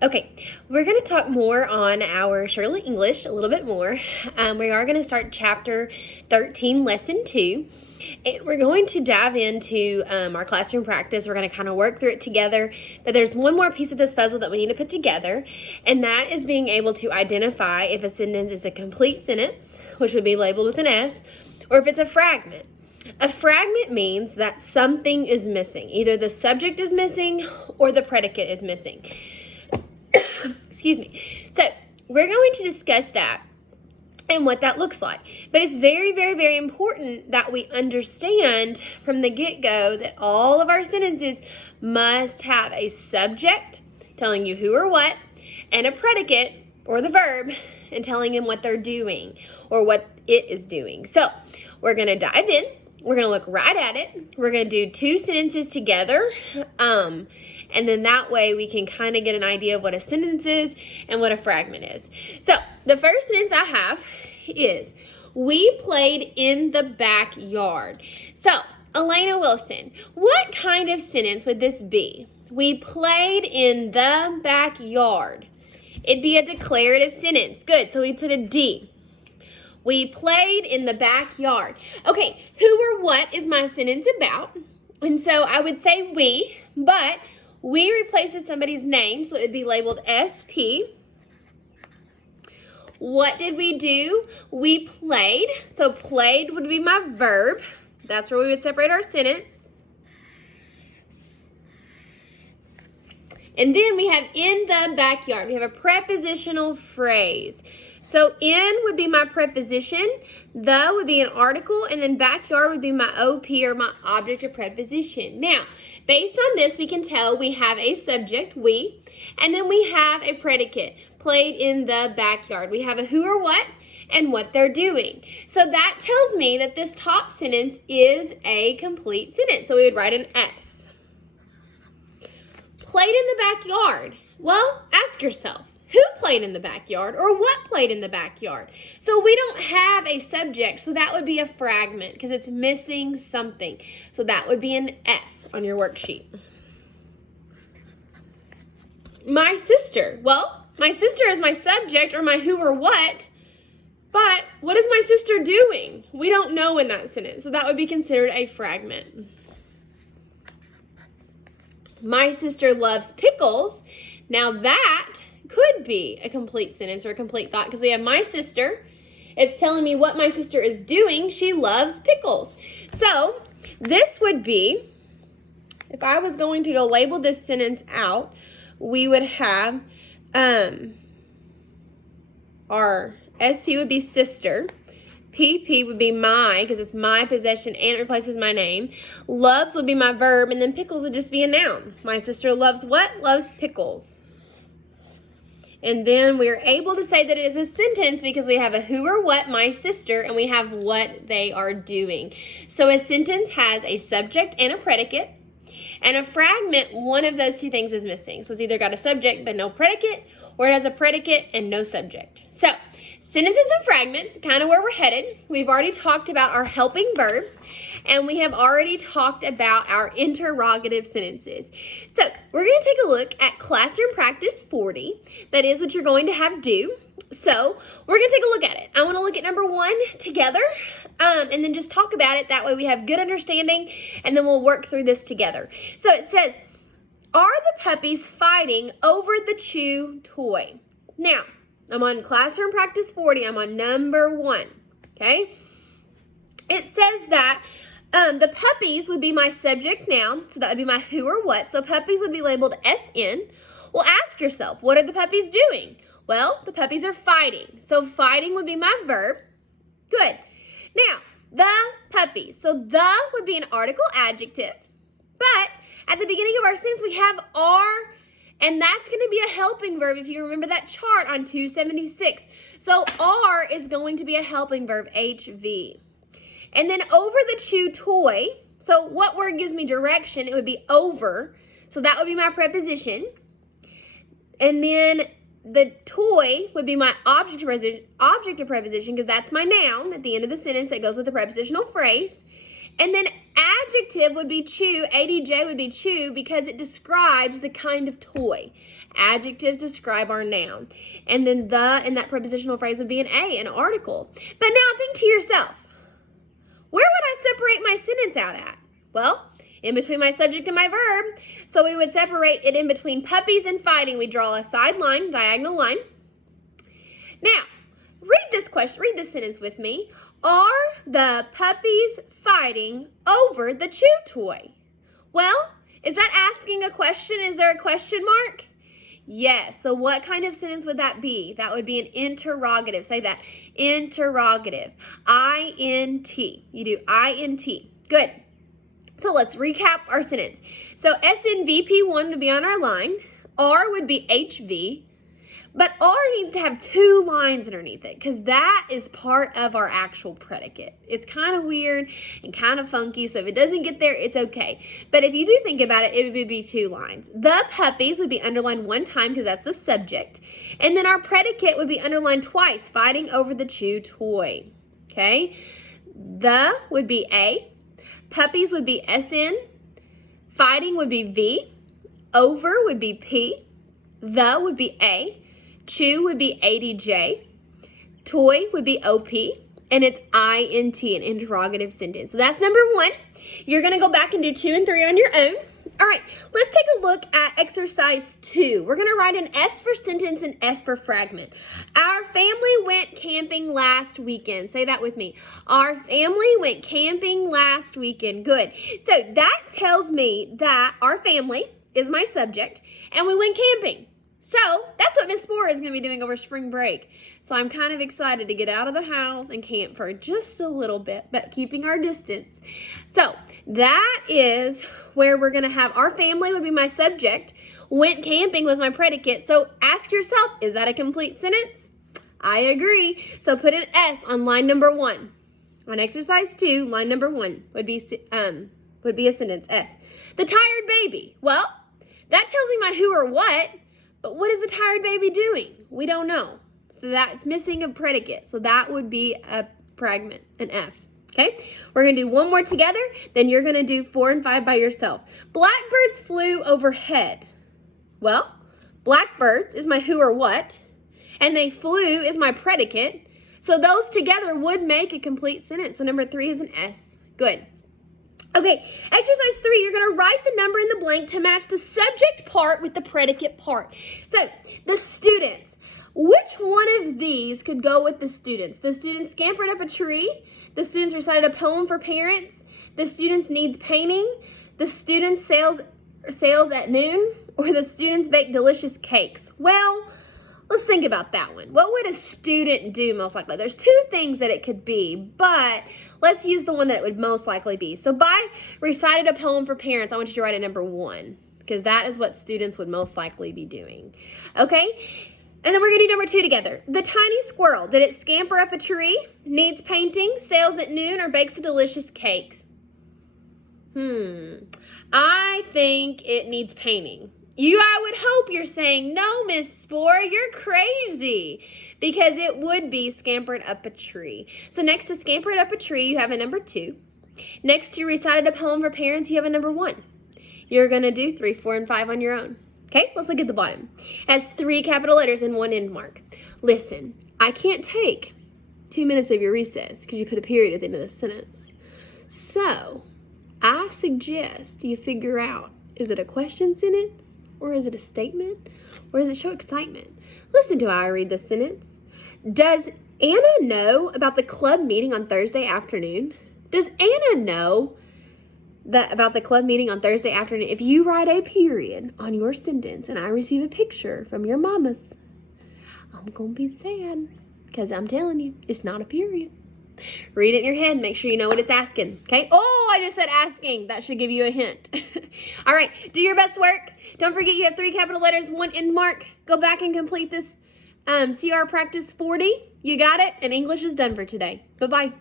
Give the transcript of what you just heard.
Okay, we're going to talk more on our Shurley English a little bit more. We are going to start chapter 13, lesson 2. We're going to dive into our classroom practice. We're going to kind of work through it together. But there's one more piece of this puzzle that we need to put together, and that is being able to identify if a sentence is a complete sentence, which would be labeled with an S, or if it's a fragment. A fragment means that something is missing. Either the subject is missing or the predicate is missing. Excuse me. So we're going to discuss that and what that looks like. But it's very, very, very important that we understand from the get-go that all of our sentences must have a subject telling you who or what, and a predicate or the verb and telling them what they're doing or what it is doing. So we're going to dive in. We're going to look right at it. We're going to do two sentences together. And then that way we can kind of get an idea of what a sentence is and what a fragment is. So the first sentence I have is, we played in the backyard. So Elena Wilson, what kind of sentence would this be? We played in the backyard. It'd be a declarative sentence. Good, so we put a D. We played in the backyard. Okay, who or what is my sentence about? And so I would say we, but we replaces somebody's name, so it would be labeled SP. What did we do? We played. So played would be my verb. That's where we would separate our sentence. And then we have in the backyard. We have a prepositional phrase. So in would be my preposition, the would be an article, and then backyard would be my OP or my object of preposition. Now, based on this, we can tell we have a subject, we, and then we have a predicate, played in the backyard. We have a who or what and what they're doing. So that tells me that this top sentence is a complete sentence. So we would write an S. Played in the backyard. Well, ask yourself, who played in the backyard or what played in the backyard? So we don't have a subject, so that would be a fragment because it's missing something. So that would be an F on your worksheet. My sister. Well, my sister is my subject or my who or what, but what is my sister doing? We don't know in that sentence, so that would be considered a fragment. My sister loves pickles. Now that could be a complete sentence or a complete thought because we have my sister. It's telling me what my sister is doing. She loves pickles. So this would be, if I was going to go label this sentence out, we would have our SP would be sister. PP would be my, because it's my possession and it replaces my name. Loves would be my verb, and then pickles would just be a noun. My sister loves what? Loves pickles. And then we're able to say that it is a sentence because we have a who or what, my sister, and we have what they are doing. So a sentence has a subject and a predicate. And a fragment, one of those two things is missing. So it's either got a subject but no predicate, or it has a predicate and no subject. So sentences and fragments, kind of where we're headed. We've already talked about our helping verbs, and we have already talked about our interrogative sentences. So we're going to take a look at classroom practice 40. That is what you're going to have do. So we're going to take a look at it. I want to look at number 1 together, and then just talk about it. That way we have good understanding, and then we'll work through this together. So it says, are the puppies fighting over the chew toy? Now, I'm on classroom practice 40. I'm on number 1, okay? It says that the puppies would be my subject noun, so that would be my who or what. So puppies would be labeled SN. Well, ask yourself, what are the puppies doing? Well, the puppies are fighting. So fighting would be my verb. Good. Now, the puppies. So the would be an article adjective. But at the beginning of our sentence, we have are, and that's going to be a helping verb if you remember that chart on 276. So are is going to be a helping verb, HV. And then over the chew toy, so what word gives me direction? It would be over. So that would be my preposition. And then the toy would be my object of preposition because that's my noun at the end of the sentence that goes with the prepositional phrase. And then adjective would be chew. ADJ would be chew because it describes the kind of toy. Adjectives describe our noun. And then the in that prepositional phrase would be an A, an article. But now think to yourself, where would I separate my sentence out at? Well, in between my subject and my verb. So we would separate it in between puppies and fighting. We draw a side line, diagonal line. Now, read this sentence with me. Are the puppies fighting over the chew toy? Well, is that asking a question? Is there a question mark? Yes. So what kind of sentence would that be? That would be an interrogative. Say that. Interrogative. I-N-T. You do I-N-T. Good. So let's recap our sentence. So SNVP1 would be on our line. R would be HV. But R needs to have 2 lines underneath it because that is part of our actual predicate. It's kind of weird and kind of funky, so if it doesn't get there, it's okay. But if you do think about it, it would be 2 lines. The puppies would be underlined 1 time because that's the subject. And then our predicate would be underlined twice, fighting over the chew toy. Okay? The would be A. Puppies would be SN. Fighting would be V. Over would be P. The would be A. Chew would be ADJ, toy would be OP, and it's INT, an interrogative sentence. So that's number 1. You're going to go back and do 2 and 3 on your own. All right, let's take a look at exercise 2. We're going to write an S for sentence and F for fragment. Our family went camping last weekend. Say that with me. Our family went camping last weekend. Good. So that tells me that our family is my subject, and we went camping. So that's what Miss Spore is going to be doing over spring break. So I'm kind of excited to get out of the house and camp for just a little bit, but keeping our distance. So that is where we're going to have our family would be my subject. Went camping was my predicate. So ask yourself, is that a complete sentence? I agree. So put an S on line number 1. On exercise 2, line number 1 would be a sentence, S. The tired baby. Well, that tells me my who or what. But what is the tired baby doing? We don't know. So that's missing a predicate. So that would be a fragment, an F. Okay? We're going to do 1 more together. Then you're going to do 4 and 5 by yourself. Blackbirds flew overhead. Well, blackbirds is my who or what. And they flew is my predicate. So those together would make a complete sentence. So number 3 is an S. Good. Okay, exercise 3, you're going to write the number in the blank to match the subject part with the predicate part. So, the students. Which one of these could go with the students? The students scampered up a tree. The students recited a poem for parents. The students needs painting. The students sails at noon. Or the students bake delicious cakes. Well, let's think about that one. What would a student do most likely? There's 2 things that it could be, but let's use the one that it would most likely be. So by recited a poem for parents, I want you to write a number 1 because that is what students would most likely be doing. Okay? And then we're going to do number 2 together. The tiny squirrel. Did it scamper up a tree, needs painting, sails at noon, or bakes a delicious cakes? I think it needs painting. I would hope you're saying, no, Miss Spore, you're crazy. Because it would be scampered up a tree. So next to scampered up a tree, you have a number 2. Next to recited a poem for parents, you have a number 1. You're going to do 3, 4, and 5 on your own. Okay, let's look at the bottom. It has 3 capital letters and 1 end mark. Listen, I can't take 2 minutes of your recess because you put a period at the end of the sentence. So, I suggest you figure out, is it a question sentence? Or is it a statement? Or does it show excitement? Listen to how I read this sentence. Does Anna know about the club meeting on Thursday afternoon? Does Anna know about the club meeting on Thursday afternoon? If you write a period on your sentence and I receive a picture from your mama's, I'm going to be sad because I'm telling you, it's not a period. Read it in your head. Make sure you know what it's asking. Okay? Oh, I just said asking. That should give you a hint. All right. Do your best work. Don't forget you have 3 capital letters, 1 end mark. Go back and complete this CR practice 40. You got it. And English is done for today. Bye-bye.